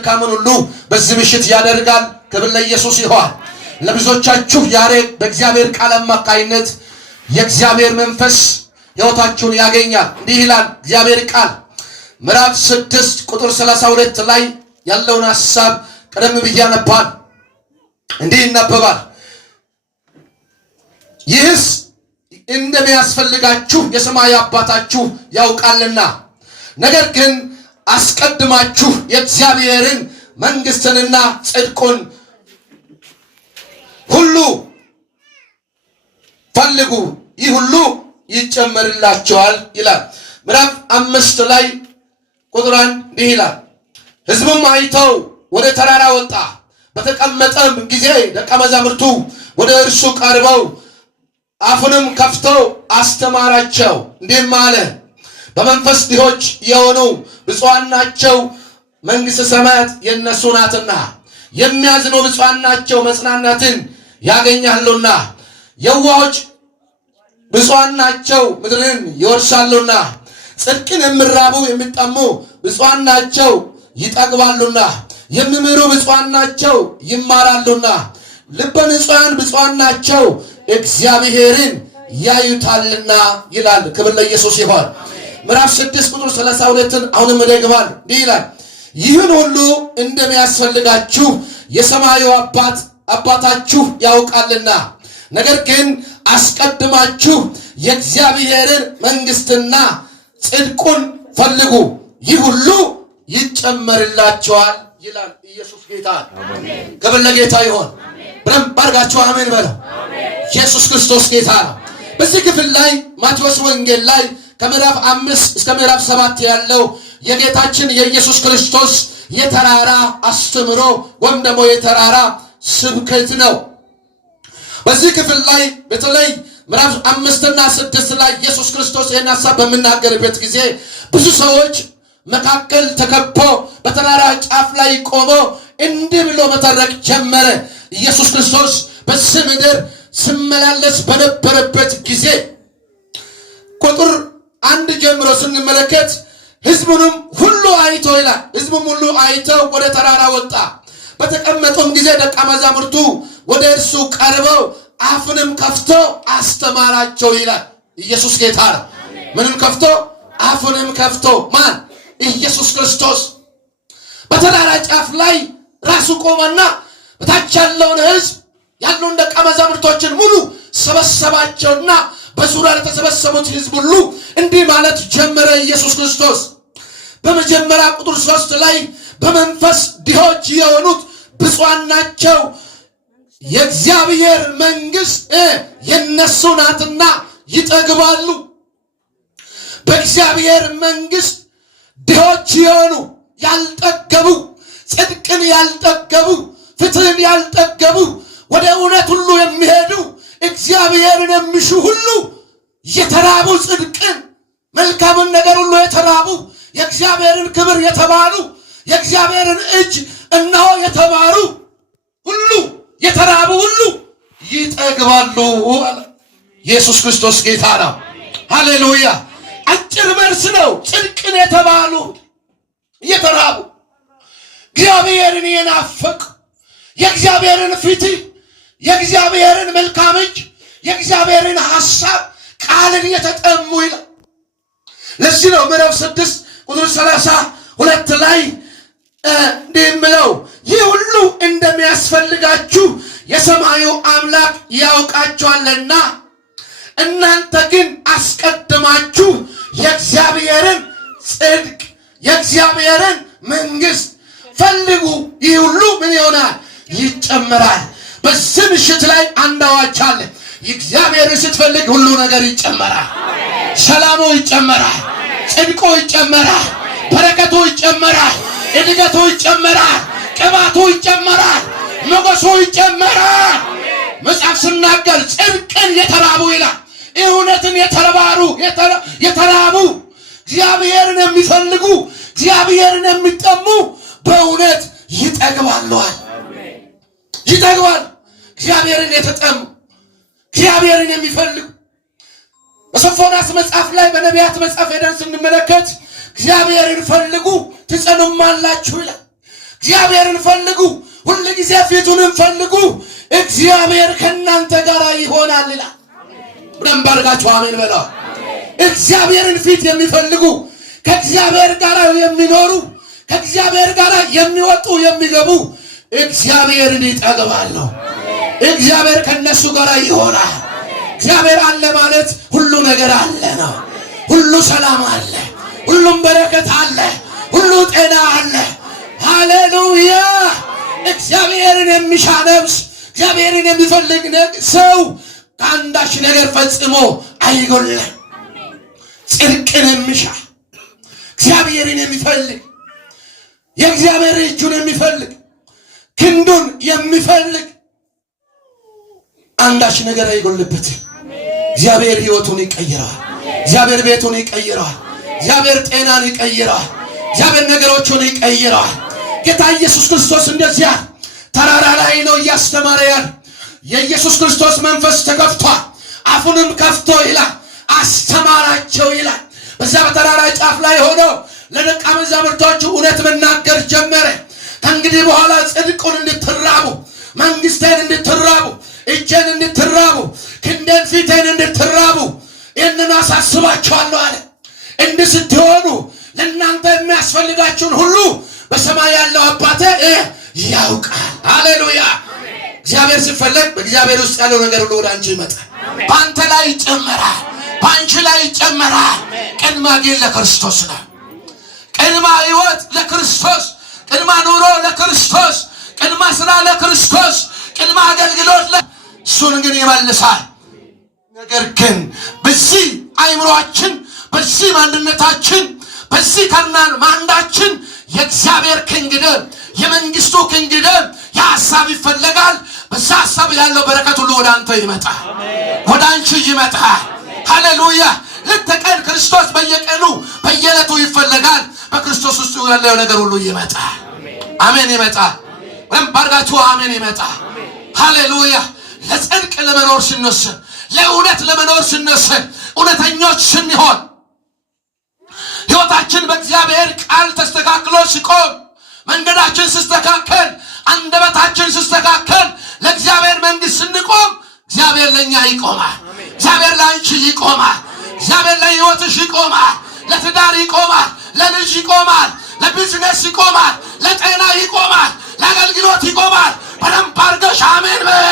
ካምን ሁሉ በዚህ ምሽት ያደርጋል። ክብር ለኢየሱስ ይሁን። ለብዙዎቻችሁ ዛሬ በእግዚአብሔር ቃል አማካይነት የእግዚአብሔር መንፈስ ሕይወታችሁን ያገኛል። እንዲህ ይላል እግዚአብሔር ቃል ምዕራፍ 6 ቁጥር 32 ላይ ያለውን ሐሳብ ቀደም ብዬ አነባል። እንዲህ ይነበባል። ይህስ እንደሚያስፈልጋችሁ የሰማይ አባታችሁ ያውቃልና፣ ነገር ግን አስቀድማችሁ የእግዚአብሔርን መንግሥትንና ጽድቁን ሁሉ ፈልጉ፣ ይህ ሁሉ ይጨመርላችኋል ይላል። ምዕራፍ 5 ላይ ቁጥር 1 እንዲህ ይላል። ሕዝቡም አይተው ወደ ተራራ ወጣ። በተቀመጠም ጊዜ ደቀ መዛሙርቱ ወደ እርሱ ቀርበው አፉንም ከፍተው አስተማራቸው፣ እንዲህም አለ። በመንፈስ ድሆች የሆኑ ብፁዓን ናቸው፣ መንግሥተ ሰማያት የእነሱ ናትና። የሚያዝኑ ብፁዓን ናቸው፣ መጽናናትን ያገኛሉና። የዋሆች ብፁዓን ናቸው፣ ምድርን ይወርሳሉና። ጽድቅን የሚራቡ የሚጠሙ ብፁዓን ናቸው፣ ይጠግባሉና። የሚምሩ ብፁዓን ናቸው፣ ይማራሉና። ልበ ንጹሐን ብፁዓን ናቸው፣ እግዚአብሔርን ያዩታልና ይላል። ክብር ለኢየሱስ ይሁን። ምዕራፍ 6 ቁጥር 32ን አሁንም ደግማል። እንዲህ ይላል። ይህን ሁሉ እንደሚያስፈልጋችሁ የሰማዩ አባታችሁ ያውቃልና፣ ነገር ግን አስቀድማችሁ የእግዚአብሔርን መንግሥትና ጽድቁን ፈልጉ፣ ይህ ሁሉ ይጨመርላችኋል ይላል። ኢየሱስ ጌታ። ክብር ለጌታ ይሁን። በደንብ አድርጋችሁ አሜን በለው። ኢየሱስ ክርስቶስ ጌታ ነው። በዚህ ክፍል ላይ ማቴዎስ ወንጌል ላይ ከምዕራፍ 5 እስከ ምዕራፍ 7 ያለው የጌታችን የኢየሱስ ክርስቶስ የተራራ አስተምሮ ወይም ደግሞ የተራራ ስብከት ነው። በዚህ ክፍል ላይ በተለይ ምዕራፍ 5 እና 6 ላይ ኢየሱስ ክርስቶስ ይህን ሐሳብ በሚናገርበት ጊዜ ብዙ ሰዎች መካከል ተከቦ በተራራ ጫፍ ላይ ቆሞ እንዲህ ብሎ መተረክ ጀመረ። ኢየሱስ ክርስቶስ በዚህ ምድር ሲመላለስ በነበረበት ጊዜ ቁጥር 1 ጀምሮ ስንመለከት ሕዝቡንም ሁሉ አይቶ ይላል። ሕዝቡም ሁሉ አይተው ወደ ተራራ ወጣ። በተቀመጡም ጊዜ ደቀ መዛሙርቱ ወደ እርሱ ቀርበው አፉንም ከፍቶ አስተማራቸው ይላል። ኢየሱስ ጌታ ነው። ምንም ከፍቶ? አፉንም ከፍቶ። ማን? ኢየሱስ ክርስቶስ በተራራ ጫፍ ላይ ራሱ ቆመና በታች ያለውን ሕዝብ ያለውን ደቀ መዛሙርቶችን ሙሉ ሰበሰባቸውና በዙሪያ ለተሰበሰቡት ሕዝብ ሁሉ እንዲህ ማለት ጀመረ። ኢየሱስ ክርስቶስ በመጀመሪያ ቁጥር 3 ላይ በመንፈስ ድሆች የሆኑት ብፁዓን ናቸው፣ የእግዚአብሔር መንግሥት የነሱ ናትና ይጠግባሉ። በእግዚአብሔር መንግሥት ድሆች የሆኑ ያልጠገቡ፣ ጽድቅን ያልጠገቡ፣ ፍትህን ያልጠገቡ፣ ወደ እውነት ሁሉ የሚሄዱ እግዚአብሔርን የሚሹ ሁሉ የተራቡ፣ ጽድቅን መልካምን ነገር ሁሉ የተራቡ፣ የእግዚአብሔርን ክብር የተባሉ፣ የእግዚአብሔርን እጅ እነሆ የተባሩ ሁሉ የተራቡ ሁሉ ይጠግባሉ አለ። ኢየሱስ ክርስቶስ ጌታ ነው። ሃሌሉያ። አጭር መልስ ነው። ጽድቅን የተባሉ የተራቡ፣ እግዚአብሔርን የናፈቁ፣ የእግዚአብሔርን ፊት፣ የእግዚአብሔርን መልካም እጅ፣ የእግዚአብሔርን ሐሳብ፣ ቃልን የተጠሙ ይላል። ለዚህ ነው ምዕራፍ 6 ቁጥር 32 ላይ እንዲህ የሚለው ይህ ሁሉ እንደሚያስፈልጋችሁ የሰማዩ አምላክ ያውቃችኋልና፣ እናንተ ግን አስቀድማችሁ የእግዚአብሔርን ጽድቅ የእግዚአብሔርን መንግሥት ፈልጉ፣ ይህ ሁሉ ምን ይሆናል? ይጨመራል። በዚህ ምሽት ላይ አንድ አዋጅ አለ። እግዚአብሔርን ስትፈልግ ሁሉ ነገር ይጨመራል። ሰላሙ ይጨመራል፣ ጽድቁ ይጨመራል፣ በረከቱ ይጨመራል፣ እድገቱ ይጨመራል፣ ቅባቱ ይጨመራል፣ ሞገሱ ይጨመራል። መጽሐፍ ሲናገር ጽድቅን የተራቡ ይላል። እውነትን የተራቡ እግዚአብሔርን የሚፈልጉ እግዚአብሔርን የሚጠሙ በእውነት ይጠግባለዋል። ይጠግባል። እግዚአብሔርን የተጠሙ እግዚአብሔርን የሚፈልጉ በሶፎንያስ መጽሐፍ ላይ በነቢያት መጽሐፍ ሄደን ስንመለከት እግዚአብሔርን ፈልጉ ትጸኑማላችሁ ይላል። እግዚአብሔርን ፈልጉ፣ ሁሉ ጊዜ ፊቱን ፈልጉ፣ እግዚአብሔር ከናንተ ጋር ይሆናል ይላል። በደንብ አድርጋችሁ አሜን በሉ። እግዚአብሔርን ፊት የሚፈልጉ ከእግዚአብሔር ጋር የሚኖሩ ከእግዚአብሔር ጋር የሚወጡ የሚገቡ እግዚአብሔርን ይጠግባሉ። እግዚአብሔር ከነሱ ጋር ይሆናል። እግዚአብሔር አለ ማለት ሁሉ ነገር አለ ነው። ሁሉ ሰላም አለ፣ ሁሉም በረከት አለ፣ ሁሉ ጤና አለ። ሃሌሉያ! እግዚአብሔርን የሚሻ ነፍስ፣ እግዚአብሔርን የሚፈልግ ሰው ከአንዳች ነገር ፈጽሞ አይጎልም። ጽድቅን የሚሻ እግዚአብሔርን የሚፈልግ የእግዚአብሔር እጁን የሚፈልግ ክንዱን የሚፈልግ አንዳች ነገር አይጎልበትም። እግዚአብሔር ሕይወቱን ይቀይራል። እግዚአብሔር ቤቱን ይቀይራል። እግዚአብሔር ጤናን ይቀይራል። እግዚአብሔር ነገሮቹን ይቀይራል። ጌታ ኢየሱስ ክርስቶስ እንደዚያ ተራራ ላይ ነው እያስተማረ ያለ። የኢየሱስ ክርስቶስ መንፈስ ተከፍቷል። አፉንም ከፍቶ ይላል አስተማራቸው ይላል። በዛ በተራራ ጫፍ ላይ ሆኖ ለደቀ መዛሙርቶቹ እውነት መናገር ጀመረ። ከእንግዲህ በኋላ ጽድቁን እንድትራቡ፣ መንግስቴን እንድትራቡ፣ እጄን እንድትራቡ፣ ክንዴን ፊቴን እንድትራቡ ይህንን አሳስባችኋለሁ አለ። እንዲህ ስትሆኑ ለእናንተ የሚያስፈልጋችሁን ሁሉ በሰማይ ያለው አባቴ ያውቃል። ሃሌሉያ! እግዚአብሔር ሲፈለግ በእግዚአብሔር ውስጥ ያለው ነገር ሁሉ ወደ አንቺ ይመጣል። በአንተ ላይ ይጨመራል፣ በአንቺ ላይ ይጨመራል። ቅድማ ግን ለክርስቶስ ነው። ቅድማ ሕይወት ለክርስቶስ፣ ቅድማ ኑሮ ለክርስቶስ፣ ቅድማ ስራ ለክርስቶስ፣ ቅድማ አገልግሎት እሱን ግን ይመልሳል። ነገር ግን በዚህ አይምሮአችን፣ በዚህ ማንነታችን፣ በዚህ ከርናን ማንዳችን የእግዚአብሔር ክንግደም፣ የመንግስቱ ክንግደም የሐሳብ ይፈለጋል። በዛ ሐሳብ ያለው በረከት ሁሉ ወደ አንተ ይመጣል፣ ወደ አንቺ ይመጣል። ሃሌሉያ! ለተቀን ክርስቶስ በየቀኑ በየዕለቱ ይፈለጋል። በክርስቶስ ውስጥ ያለው ነገር ሁሉ ይመጣል። አሜን ይመጣል። ወይም ባርጋቱ አሜን ይመጣል። ሃሌሉያ! ለጽድቅ ለመኖር ስንወስን፣ ለእውነት ለመኖር ስንወስን፣ እውነተኞች ስንሆን፣ ሕይወታችን በእግዚአብሔር ቃል ተስተካክሎ ሲቆም፣ መንገዳችን ሲስተካከል፣ አንደበታችን ሲስተካከል፣ ለእግዚአብሔር መንግሥት ስንቆም እግዚአብሔር ለእኛ ይቆማል። እግዚአብሔር ለአንቺ ይቆማል። እግዚአብሔር ለሕይወትሽ ይቆማል። ለትዳር ይቆማል። ለልጅ ይቆማል። ለቢዝነስ ይቆማል። ለጤና ይቆማል። ለአገልግሎት ይቆማል። በደንብ አድርገሽ አሜን በይ።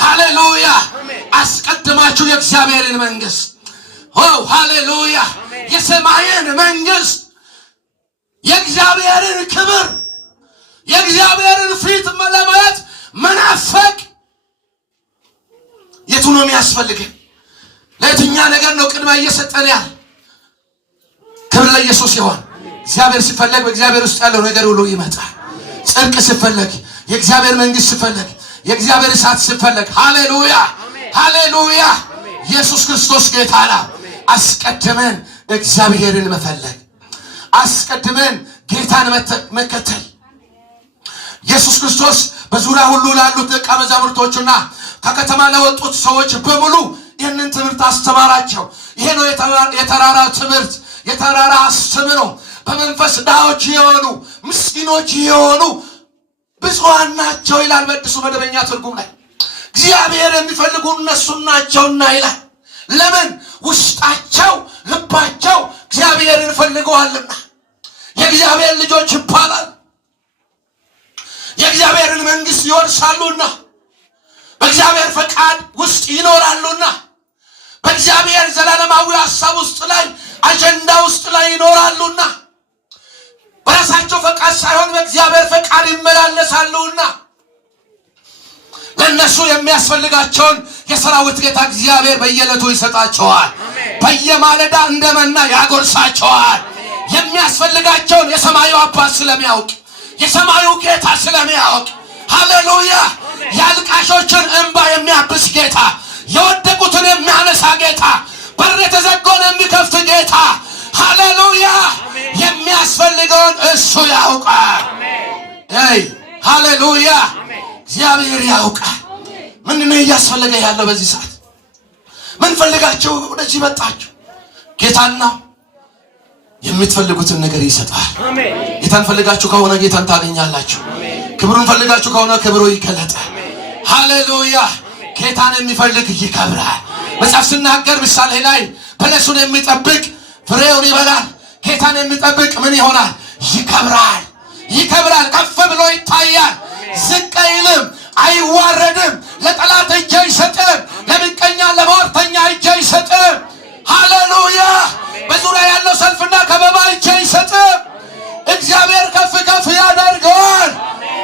ሃሌሉያ! አስቀድማችሁ የእግዚአብሔርን መንግሥት ሃሌሉያ! የሰማይን መንግሥት፣ የእግዚአብሔርን ክብር፣ የእግዚአብሔርን ፊት ለማየት መናፈቅ የቱ ነው የሚያስፈልገን? ለየትኛ ነገር ነው ቅድማ እየሰጠን ያለ? ክብር ለኢየሱስ ይሆን። እግዚአብሔር ሲፈለግ በእግዚአብሔር ውስጥ ያለው ነገር ሁሉ ይመጣል። ጽድቅ ሲፈለግ፣ የእግዚአብሔር መንግሥት ሲፈለግ፣ የእግዚአብሔር እሳት ሲፈለግ፣ ሃሌሉያ ሃሌሉያ! ኢየሱስ ክርስቶስ ጌታ ነው። አስቀድመን እግዚአብሔርን መፈለግ፣ አስቀድመን ጌታን መከተል። ኢየሱስ ክርስቶስ በዙሪያ ሁሉ ላሉት ደቀ መዛሙርቶቹና ከከተማ ለወጡት ሰዎች በሙሉ ይህንን ትምህርት አስተማራቸው። ይሄ ነው የተራራ ትምህርት፣ የተራራ አስተምሮ። በመንፈስ ድሆች የሆኑ ምስኪኖች የሆኑ ብፁዓን ናቸው ይላል በአዲሱ መደበኛ ትርጉም ላይ። እግዚአብሔር የሚፈልጉ እነሱ ናቸውና ይላል። ለምን? ውስጣቸው ልባቸው እግዚአብሔርን ፈልገዋልና የእግዚአብሔር ልጆች ይባላል። የእግዚአብሔርን መንግሥት ይወርሳሉና በእግዚአብሔር ፈቃድ ውስጥ ይኖራሉና በእግዚአብሔር ዘላለማዊ ሐሳብ ውስጥ ላይ አጀንዳ ውስጥ ላይ ይኖራሉና በራሳቸው ፈቃድ ሳይሆን በእግዚአብሔር ፈቃድ ይመላለሳሉና ለነሱ የሚያስፈልጋቸውን የሰራዊት ጌታ እግዚአብሔር በየዕለቱ ይሰጣቸዋል። በየማለዳ እንደመና ያጎርሳቸዋል። የሚያስፈልጋቸውን የሰማዩ አባት ስለሚያውቅ፣ የሰማዩ ጌታ ስለሚያውቅ፣ ሃሌሉያ! የአልቃሾችን እንባ የሚያብስ ጌታ፣ የወደቁትን የሚያነሳ ጌታ፣ በር የተዘጋውን የሚከፍት ጌታ፣ ሃሌሉያ! የሚያስፈልገውን እሱ ያውቃል። ሃሌሉያ! እግዚአብሔር ያውቃል። ምንድነው እያስፈለገ ያለው በዚህ ሰዓት? ምን ፈልጋችሁ ወደዚህ መጣችሁ? ጌታና የምትፈልጉትን ነገር ይሰጣል። ጌታን ፈልጋችሁ ከሆነ ጌታን ታገኛላችሁ። ክብሩን ፈልጋችሁ ከሆነ ክብሩ ይገለጣል። ሃሌሉያ። ጌታን የሚፈልግ ይከብራል። መጽሐፍ ሲናገር ምሳሌ ላይ በለሱን የሚጠብቅ ፍሬውን ይበላል። ጌታን የሚጠብቅ ምን ይሆናል? ይከብራል። ይከብራል። ከፍ ብሎ ይታያል። ዝቅ አይልም፣ አይዋረድም። ለጠላት እጅ አይሰጥም። ለምቀኛ ለሟርተኛ እጅ አይሰጥም። ሃሌሉያ። በዙሪያ ያለው ሰልፍና ከበባ እጅ አይሰጥም። እግዚአብሔር ከፍ ከፍ ያደርገዋል።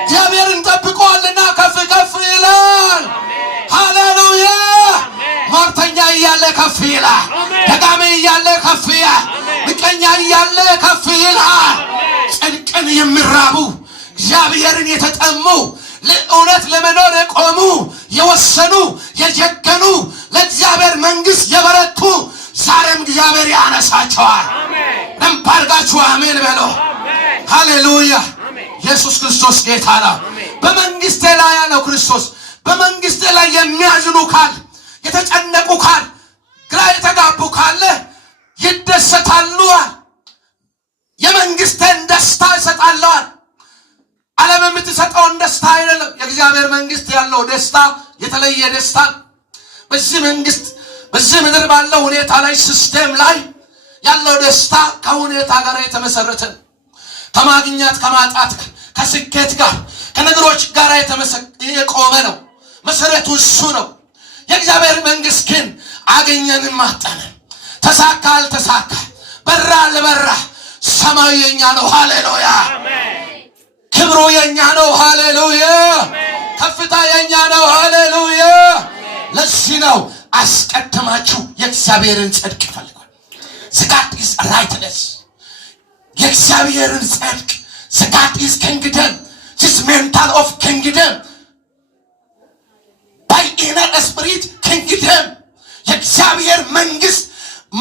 እግዚአብሔርን ጠብቀዋልና ከፍ ከፍ ይላል። ሃሌሉያ። ሟርተኛ እያለ ከፍ ይላል። ደጋሚ እያለ ከፍ ይላል። ምቀኛ እያለ ከፍ ይላል። ጽድቅን የሚራቡ እግዚአብሔርን የተጠሙ ለእውነት ለመኖር የቆሙ የወሰኑ የጀገኑ ለእግዚአብሔር መንግሥት የበረቱ ዛሬም እግዚአብሔር ያነሳቸዋል። ለምባርጋችሁ አሜን በሎ። ሃሌሉያ። ኢየሱስ ክርስቶስ ጌታ ነው። በመንግስቴ ላይ ያለው ክርስቶስ በመንግስቴ ላይ የሚያዝኑ ካል የተጨነቁ ካል ግራ የተጋቡ ካለ ይደሰታሉ። የመንግስቴን ደስታ ይሰጣለዋል። ዓለም የምትሰጠውን ደስታ አይደለም። የእግዚአብሔር መንግስት ያለው ደስታ የተለየ ደስታ። በዚህ መንግስት በዚህ ምድር ባለው ሁኔታ ላይ ሲስተም ላይ ያለው ደስታ ከሁኔታ ጋር የተመሰረተ ከማግኘት ከማጣት ከስኬት ጋር ከነገሮች ጋር የቆመ ነው። መሰረቱ እሱ ነው። የእግዚአብሔር መንግስት ግን አገኘንም አጣንም፣ ተሳካ አልተሳካ፣ በራ አልበራ ሰማዩ የኛ ነው። ሃሌሉያ። ክብሩ የኛ ነው። ሃሌሉያ። ከፍታ የኛ ነው። ሃሌሉያ። ለዚህ ነው አስቀድማችሁ የእግዚአብሔርን ጽድቅ ፈልጉ። God is righteousness. የእግዚአብሔርን ጽድቅ God is kingdom. This mental of kingdom. By inner spirit kingdom. የእግዚአብሔር መንግስት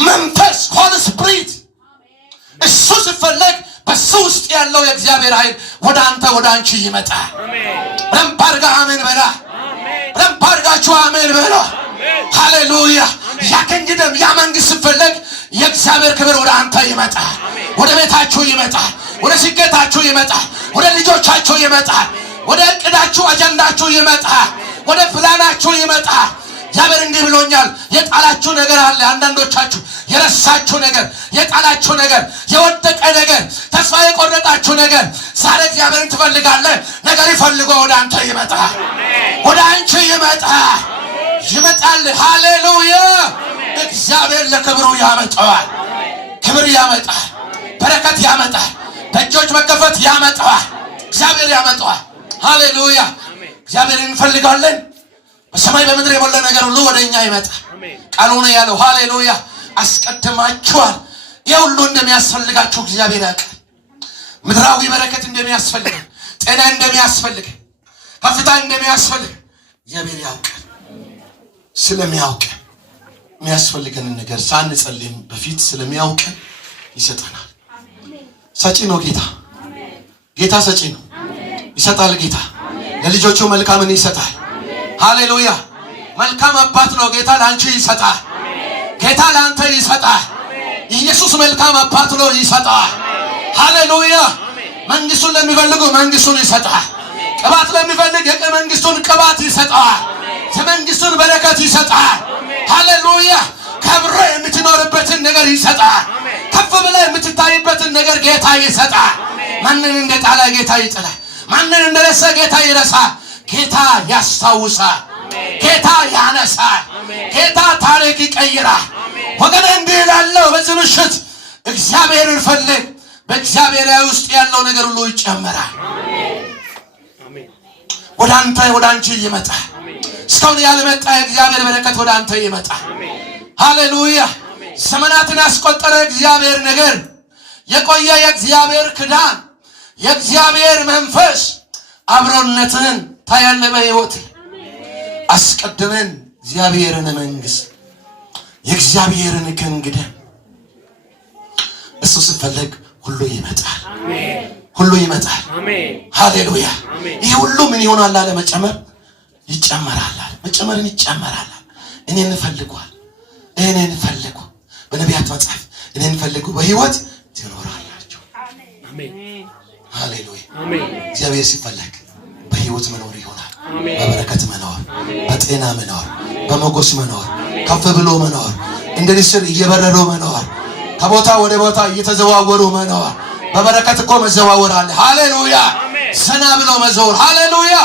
መንፈስ Holy Spirit. እሱ ሲፈለግ በሱ ውስጥ ያለው የእግዚአብሔር ኃይል ወደ አንተ ወደ አንቺ ይመጣል። ረምባርጋ አሜን በላ። ረምባርጋችሁ አሜን በላ። ሃሌሉያ። ያ kingdom ያ መንግስት ሲፈለግ የእግዚአብሔር ክብር ወደ አንተ ይመጣል። ወደ ቤታችሁ ይመጣል። ወደ ስኬታችሁ ይመጣል። ወደ ልጆቻችሁ ይመጣል። ወደ እቅዳችሁ አጀንዳችሁ ይመጣል። ወደ ፕላናችሁ ይመጣል። እግዚአብሔር እንዲህ ብሎኛል። የጣላችሁ ነገር አለ። አንዳንዶቻችሁ የረሳችሁ ነገር፣ የጣላችሁ ነገር፣ የወደቀ ነገር፣ ተስፋ የቆረጣችሁ ነገር ዛሬ እግዚአብሔርን ትፈልጋለህ። ነገር ይፈልጎ ወደ አንተ ይመጣል። ወደ አንቺ ይመጣል። ይመጣል። ሃሌሉያ። እግዚአብሔር ለክብሩ ያመጣዋል። ክብር ያመጣል። በረከት ያመጣል። በእጆች መከፈት ያመጣዋል። እግዚአብሔር ያመጣዋል። ሃሌሉያ። እግዚአብሔርን እንፈልጋለን። በሰማይ በምድር የሞላ ነገር ሁሉ ወደኛ ይመጣል። ቃሉ ነው ያለው። ሃሌሉያ። አስቀድማችኋል። የሁሉ እንደሚያስፈልጋችሁ እግዚአብሔር ያውቃል። ምድራዊ በረከት እንደሚያስፈልግ፣ ጤና እንደሚያስፈልግ፣ ከፍታ እንደሚያስፈልግ እግዚአብሔር ያውቃል። ስለሚያውቅ የሚያስፈልገንን ነገር ሳንጸልይም በፊት ስለሚያውቅ ይሰጠናል። ሰጪ ነው ጌታ። ጌታ ሰጪ ነው። ይሰጣል። ጌታ ለልጆቹ መልካምን ይሰጣል። ሃሌሉያ። መልካም አባት ነው ጌታ። ለአንቺ ይሰጣል። ጌታ ለአንተ ይሰጣል። ኢየሱስ መልካም አባት ነው፣ ይሰጣል። ሃሌሉያ። መንግስቱን ለሚፈልጉ መንግስቱን ይሰጣል። ቅባት ለሚፈልግ የመንግስቱን ቅባት ይሰጣል። የመንግስቱን በረከት ይሰጣል። ሃሌሉያ። ከብሮ የምትኖርበትን ነገር ይሰጣል። ከፍ ብለህ የምትታይበትን ነገር ጌታ ይሰጣል። ማንን እንደጣለ ጌታ ይጥላል። ማንን እንደረሳ ጌታ ይረሳል። ጌታ ያስታውሳል። ጌታ ያነሳል። ጌታ ታሪክ ይቀይራል። ወገን እንዲህ እላለሁ በዚህ ምሽት እግዚአብሔርን ፈልግ። በእግዚአብሔር ውስጥ ያለው ነገር ሁሉ ይጨመራል። ወደ አንተ ወደ አንቺ ይመጣል። እስካሁን ያልመጣ የእግዚአብሔር በረከት ወደ አንተ ይመጣል። ሃሌሉያ። ዘመናትን ያስቆጠረ እግዚአብሔር ነገር፣ የቆየ የእግዚአብሔር ክዳን፣ የእግዚአብሔር መንፈስ አብሮነትን ታያለህ በሕይወት። አስቀድመን እግዚአብሔርን መንግስት የእግዚአብሔርን ክንግደን እሱ ሲፈለግ ሁሉ ይመጣል። ሁሉ ይመጣል። ሃሌሉያ። ይሄ ሁሉ ምን ይሆናል አለ? መጨመር ይጨመራል። መጨመርን ይጨመራል። እኔን ፈልጓል። እኔን ፈልጉ በነቢያት መጽሐፍ እኔን ፈልጉ በሕይወት ትኖራላችሁ። አሜን ሃሌሉያ አሜን። እግዚአብሔር ሲፈለግ በህይወት መኖር ይሆናል። በበረከት መኖር፣ በጤና መኖር፣ በሞገስ መኖር፣ ከፍ ብሎ መኖር፣ እንደ ንስር እየበረሩ መኖር፣ ከቦታ ወደ ቦታ እየተዘዋወሩ መኖር። በበረከት እኮ መዘዋወር አለ። ሃሌሉያ ዘና ብሎ መዞር። ሃሌሉያ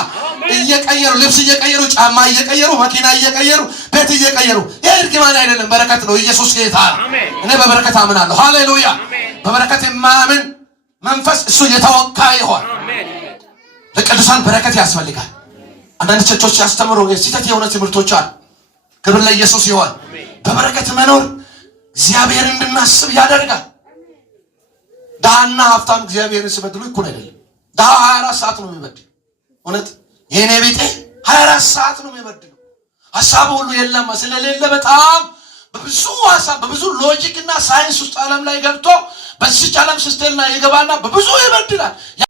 እየቀየሩ ልብስ እየቀየሩ ጫማ እየቀየሩ መኪና እየቀየሩ ቤት እየቀየሩ ይሄ እርግማን አይደለም፣ በረከት ነው። ኢየሱስ ጌታ ነው። እኔ በበረከት አምናለሁ። ሃሌሉያ በበረከት የማያምን መንፈስ እሱ የተወካ ይሆን። ለቅዱሳን በረከት ያስፈልጋል። አንዳንድ ቸርቾች ያስተምሩ የስህተት የሆነ ትምህርቶች አሉ። ክብር ለኢየሱስ ይሁን። በበረከት መኖር እግዚአብሔር እንድናስብ ያደርጋል። ዳና ሀብታም እግዚአብሔርን ሲበድሉ እኩል አይደለም። ዳ 24 ሰዓት ነው የሚበድል። እውነት የኔ ቤቴ 24 ሰዓት ነው የሚበድለው። ሐሳቡ ሁሉ የለም ስለሌለ በጣም በብዙ ሐሳብ በብዙ ሎጂክ እና ሳይንስ ውስጥ ዓለም ላይ ገብቶ በዚህ ዓለም ሲስተም ላይ ይገባና በብዙ ይበድላል።